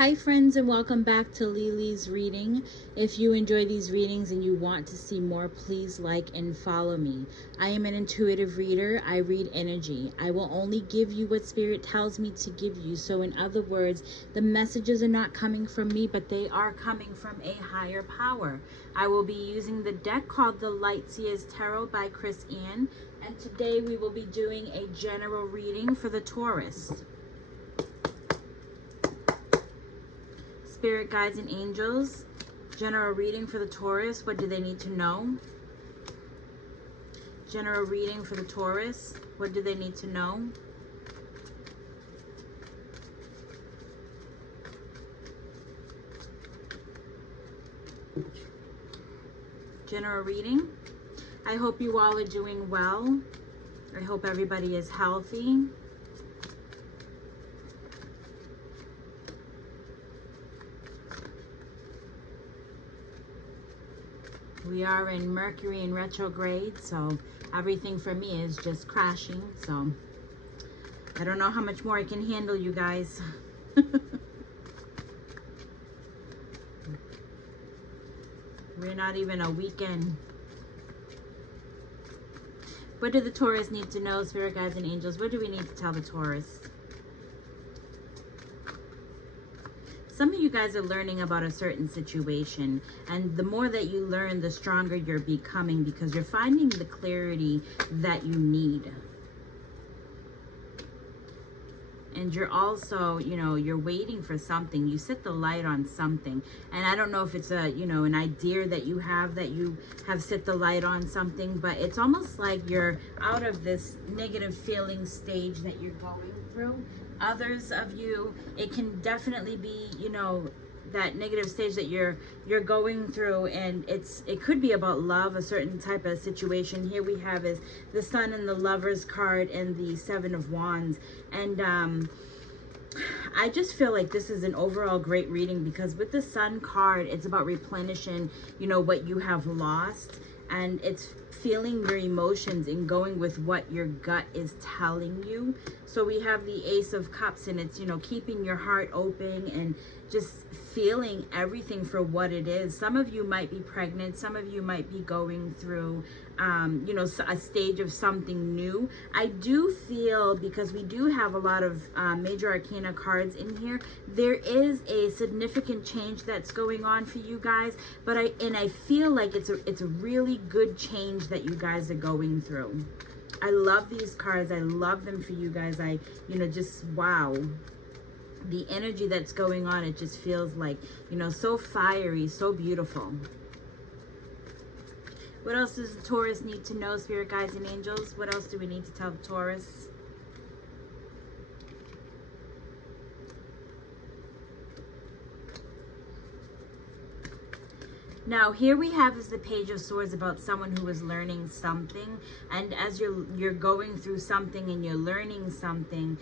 Hi friends, and welcome back to Lily's reading. If you enjoy these readings and you want to see more, please like and follow me. I am an intuitive reader. I read energy. I will only give you what spirit tells me to give you. So in other words, the messages are not coming from me, but they are coming from a higher power. I will be using the deck called the Lightseers Tarot by Chris Ann, and today we will be doing a general reading for the Taurus. Spirit guides and angels, general reading for the Taurus. What do they need to know? General reading for the Taurus. What do they need to know? General reading. I hope you all are doing well. I hope everybody is healthy. We are in Mercury in retrograde, so everything for me is just crashing. So I don't know how much more I can handle, you guys. We're not even a weekend. What do the Taurus need to know, spirit guides and angels? What do we need to tell the Taurus? Some of you guys are learning about a certain situation, and the more that you learn, the stronger you're becoming, because you're finding the clarity that you need. And you're also, you're waiting for something. You set the light on something. And I don't know if it's a, an idea that you have set the light on something, but it's almost like you're out of this negative feeling stage that you're going through. Others of you, it can definitely be, that negative stage that you're going through, and it could be about love, a certain type of situation. Here we have is the Sun and the Lovers card and the Seven of Wands, and I just feel like this is an overall great reading, because with the Sun card, it's about replenishing, what you have lost, and it's feeling your emotions and going with what your gut is telling you. So we have the Ace of Cups, and it's, keeping your heart open and just feeling everything for what it is. Some of you might be pregnant. Some of you might be going through, a stage of something new. I do feel, because we do have a lot of major arcana cards in here, there is a significant change that's going on for you guys. But I feel like it's a really good change that you guys are going through. I love these cards. I love them for you guys. Just wow. The energy that's going on, it just feels like, so fiery, so beautiful. What else does the Taurus need to know, spirit guides and angels? What else do we need to tell the Taurus? Now, here we have is the Page of Swords, about someone who is learning something. And as you're going through something and you're learning something,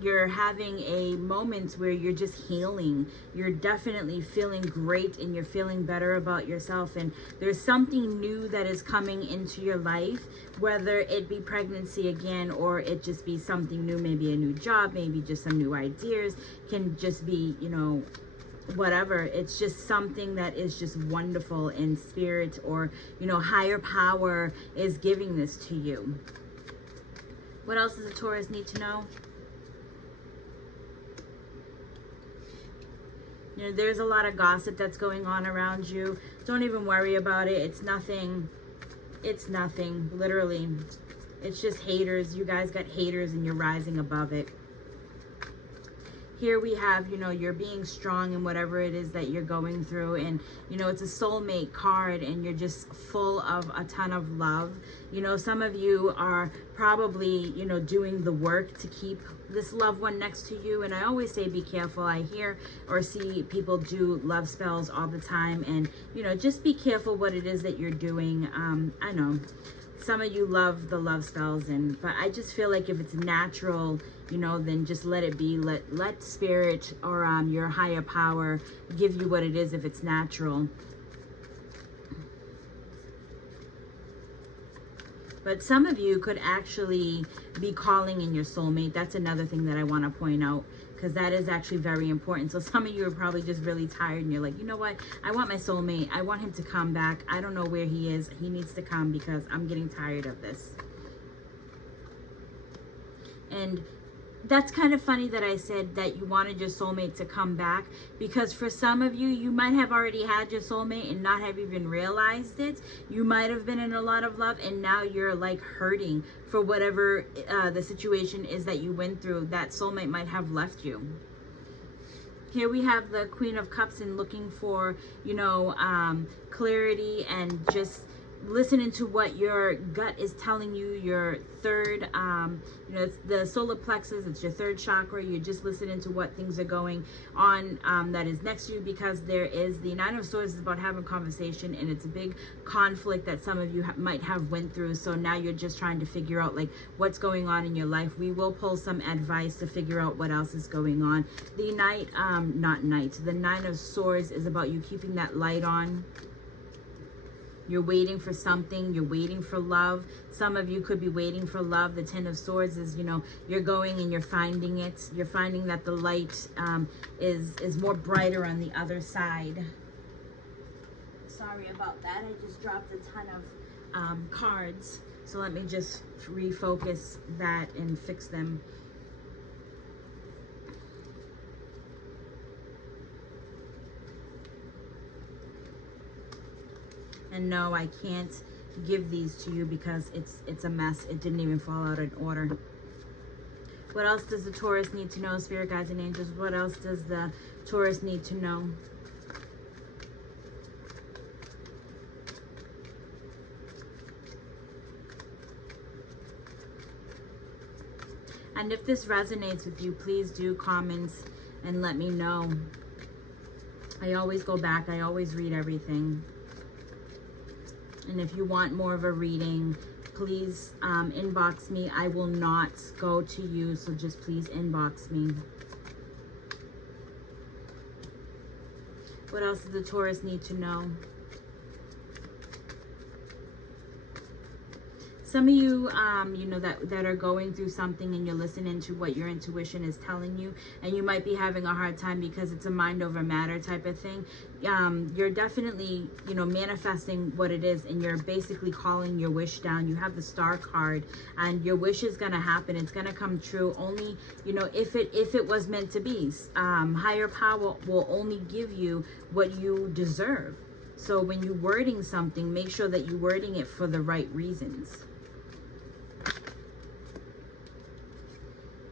you're having a moment where you're just healing. You're definitely feeling great, and you're feeling better about yourself. And there's something new that is coming into your life, whether it be pregnancy again, or it just be something new, maybe a new job, maybe just some new ideas, can just be, whatever. It's just something that is just wonderful in spirit, or, higher power is giving this to you. What else does the Taurus need to know? There's a lot of gossip that's going on around you. Don't even worry about it. It's nothing. It's nothing, literally. It's just haters. You guys got haters, and you're rising above it. Here we have, you're being strong in whatever it is that you're going through. And, it's a soulmate card, and you're just full of a ton of love. Some of you are probably, doing the work to keep this loved one next to you. And I always say, be careful. I hear or see people do love spells all the time. And, just be careful what it is that you're doing. I know some of you love the love spells, but I just feel like if it's natural, then just let it be. Let spirit or your higher power give you what it is if it's natural. But some of you could actually be calling in your soulmate. That's another thing that I want to point out, because that is actually very important. So some of you are probably just really tired and you're like, you know what? I want my soulmate. I want him to come back. I don't know where he is. He needs to come because I'm getting tired of this. And that's kind of funny that I said that you wanted your soulmate to come back, because for some of you, you might have already had your soulmate and not have even realized it. You might have been in a lot of love and now you're like hurting for whatever the situation is that you went through. That soulmate might have left you. Here we have the Queen of Cups and looking for, you know, clarity and just listening to what your gut is telling you. Your third, you know, it's the solar plexus, it's your third chakra. You're just listening to what things are going on that is next to you, because there is the Nine of Swords is about having conversation, and it's a big conflict that some of you might have went through. So now you're just trying to figure out like what's going on in your life. We will pull some advice to figure out what else is going on. The the Nine of Swords is about you keeping that light on. You're waiting for something. You're waiting for love. Some of you could be waiting for love. The Ten of Swords is, you know, you're going and you're finding it. You're finding that the light is more brighter on the other side. Sorry about that. I just dropped a ton of cards. So let me just refocus that and fix them. And no, I can't give these to you because it's a mess. It didn't even fall out in order. What else does the Taurus need to know, Spirit Guides and Angels? What else does the Taurus need to know? And if this resonates with you, please do comment and let me know. I always go back. I always read everything. And if you want more of a reading, please inbox me. I will not go to you, so just please inbox me. What else does the Taurus need to know? Some of you, you know, that are going through something and you're listening to what your intuition is telling you, and you might be having a hard time because it's a mind over matter type of thing. You're definitely, you know, manifesting what it is, and you're basically calling your wish down. You have the Star card, and your wish is going to happen. It's going to come true only, you know, if it was meant to be. Higher power will only give you what you deserve. So when you're wording something, make sure that you're wording it for the right reasons.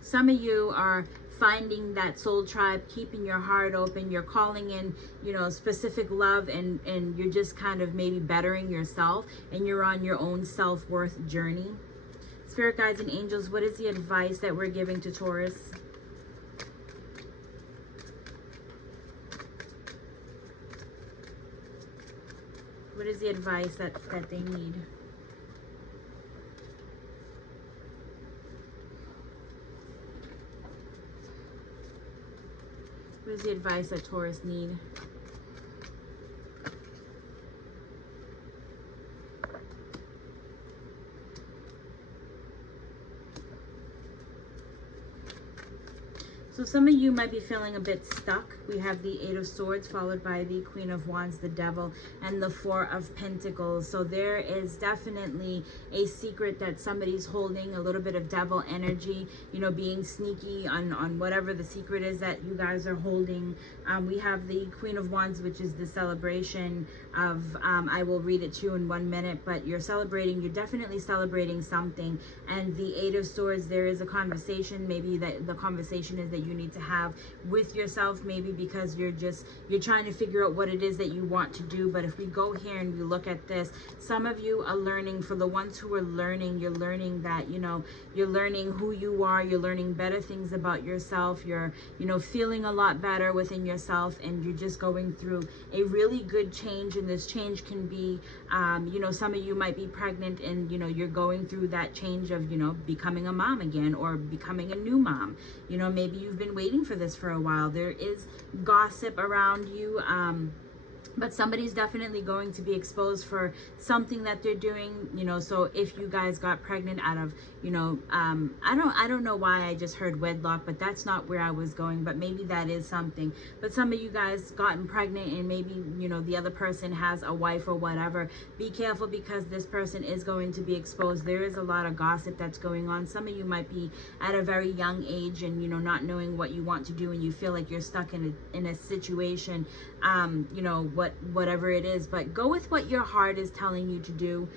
Some of you are finding that soul tribe, keeping your heart open. You're calling in, you know, specific love, and you're just kind of maybe bettering yourself, and you're on your own self-worth journey. Spirit Guides and Angels, what is the advice that we're giving to Taurus? What is the advice that they need? What is the advice that Taurus need? So some of you might be feeling a bit stuck. We have the Eight of Swords followed by the Queen of Wands, the Devil, and the Four of Pentacles. So there is definitely a secret that somebody's holding, a little bit of devil energy, you know, being sneaky on whatever the secret is that you guys are holding. We have the Queen of Wands, which is the celebration of, I will read it to you in 1 minute, but you're definitely celebrating something. And the Eight of Swords, there is a conversation. Maybe that the conversation is that you need to have with yourself, maybe because you're trying to figure out what it is that you want to do. But if we go here and we look at this, some of you are learning. For the ones who are learning, you're learning that, you know, you're learning who you are, you're learning better things about yourself, you're, you know, feeling a lot better within yourself, and you're just going through a really good change. And this change can be, you know, some of you might be pregnant, and, you know, you're going through that change of, you know, becoming a mom again, or becoming a new mom. You know, maybe you've been waiting for this for a while. There is gossip around you. but somebody's definitely going to be exposed for something that they're doing, you know. So if you guys got pregnant out of, you know, I don't know why I just heard wedlock, but that's not where I was going, but maybe that is something. But some of you guys gotten pregnant and maybe, you know, the other person has a wife or whatever. Be careful, because this person is going to be exposed. There is a lot of gossip that's going on. Some of you might be at a very young age and, you know, not knowing what you want to do, and you feel like you're stuck in a situation, you know, whatever it is. But go with what your heart is telling you to do.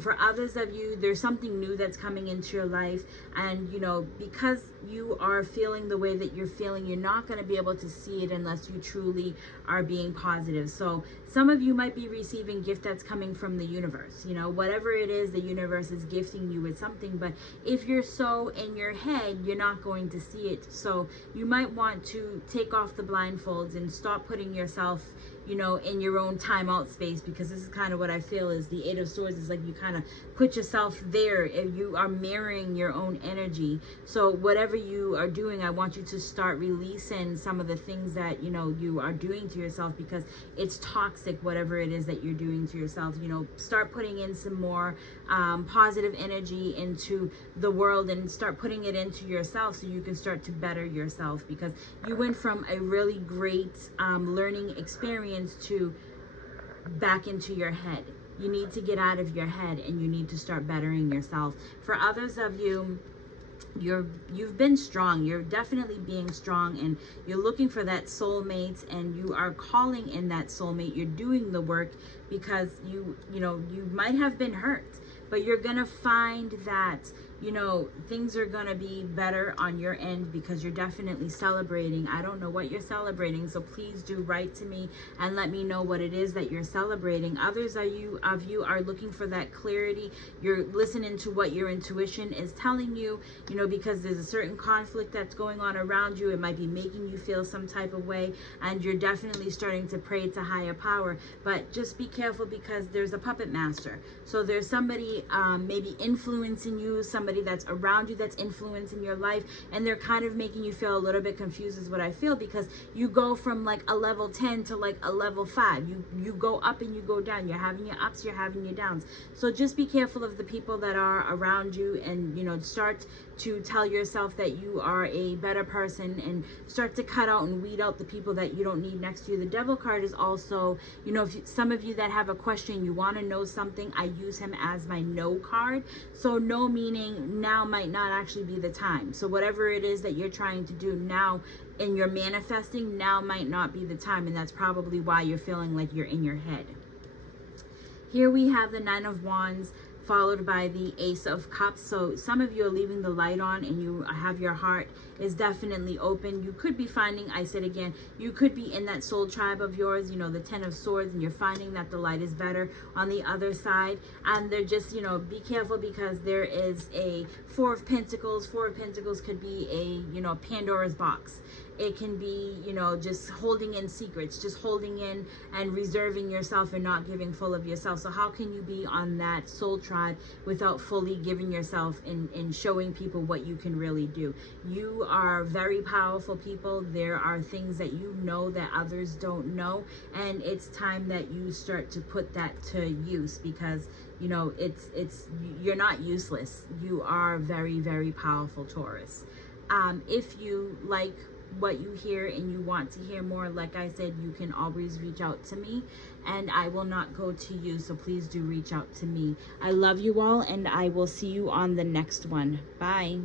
For others of you, there's something new that's coming into your life, and, you know, because you are feeling the way that you're feeling, you're not going to be able to see it unless you truly are being positive. So some of you might be receiving gift that's coming from the universe, you know, whatever it is, the universe is gifting you with something. But if you're so in your head, you're not going to see it. So you might want to take off the blindfolds and stop putting yourself, you know, in your own timeout space, because this is kind of what I feel is the Eight of Swords is like you kind of put yourself there if you are mirroring your own energy. So whatever you are doing, I want you to start releasing some of the things that, you know, you are doing to yourself, because it's toxic, whatever it is that you're doing to yourself. You know, start putting in some more positive energy into the world, and start putting it into yourself so you can start to better yourself, because you went from a really great learning experience to back into your head. You need to get out of your head, and you need to start bettering yourself. For others of you, you've been strong. You're definitely being strong, and you're looking for that soulmate, and you are calling in that soulmate. You're doing the work, because you know, you might have been hurt, but you're gonna find that, you know, things are gonna be better on your end, because you're definitely celebrating. I don't know what you're celebrating, so please do write to me and let me know what it is that you're celebrating. Others of you are looking for that clarity. You're listening to what your intuition is telling you, you know, because there's a certain conflict that's going on around you. It might be making you feel some type of way, and you're definitely starting to pray to higher power. But just be careful, because there's a puppet master. So there's somebody maybe influencing you, somebody that's around you that's influencing your life, and they're kind of making you feel a little bit confused is what I feel, because you go from like a level 10 to like a level 5. You go up and you go down. You're having your ups, you're having your downs. So just be careful of the people that are around you, and, you know, start to tell yourself that you are a better person, and start to cut out and weed out the people that you don't need next to you. The Devil card is also, you know, if some of you that have a question, you want to know something, I use him as my no card. So no meaning now might not actually be the time. So whatever it is that you're trying to do now and you're manifesting, now might not be the time, and that's probably why you're feeling like you're in your head. Here we have the Nine of Wands, followed by the Ace of Cups. So some of you are leaving the light on, and you have your heart is definitely open. You could be finding, I said again, you could be in that soul tribe of yours, you know, the 10 of Swords, and you're finding that the light is better on the other side. And they're just, you know, be careful, because there is a Four of Pentacles. Four of Pentacles could be a, you know, Pandora's box. It can be, you know, just holding in secrets, just holding in and reserving yourself and not giving full of yourself. So how can you be on that soul tribe without fully giving yourself and showing people what you can really do? You are very powerful people. There are things that you know that others don't know, and it's time that you start to put that to use, because, you know, you're not useless. You are very, very powerful, Taurus. If you like what you hear and you want to hear more, like I said, you can always reach out to me, and I will not go to you, so please do reach out to me. I love you all, and I will see you on the next one. Bye.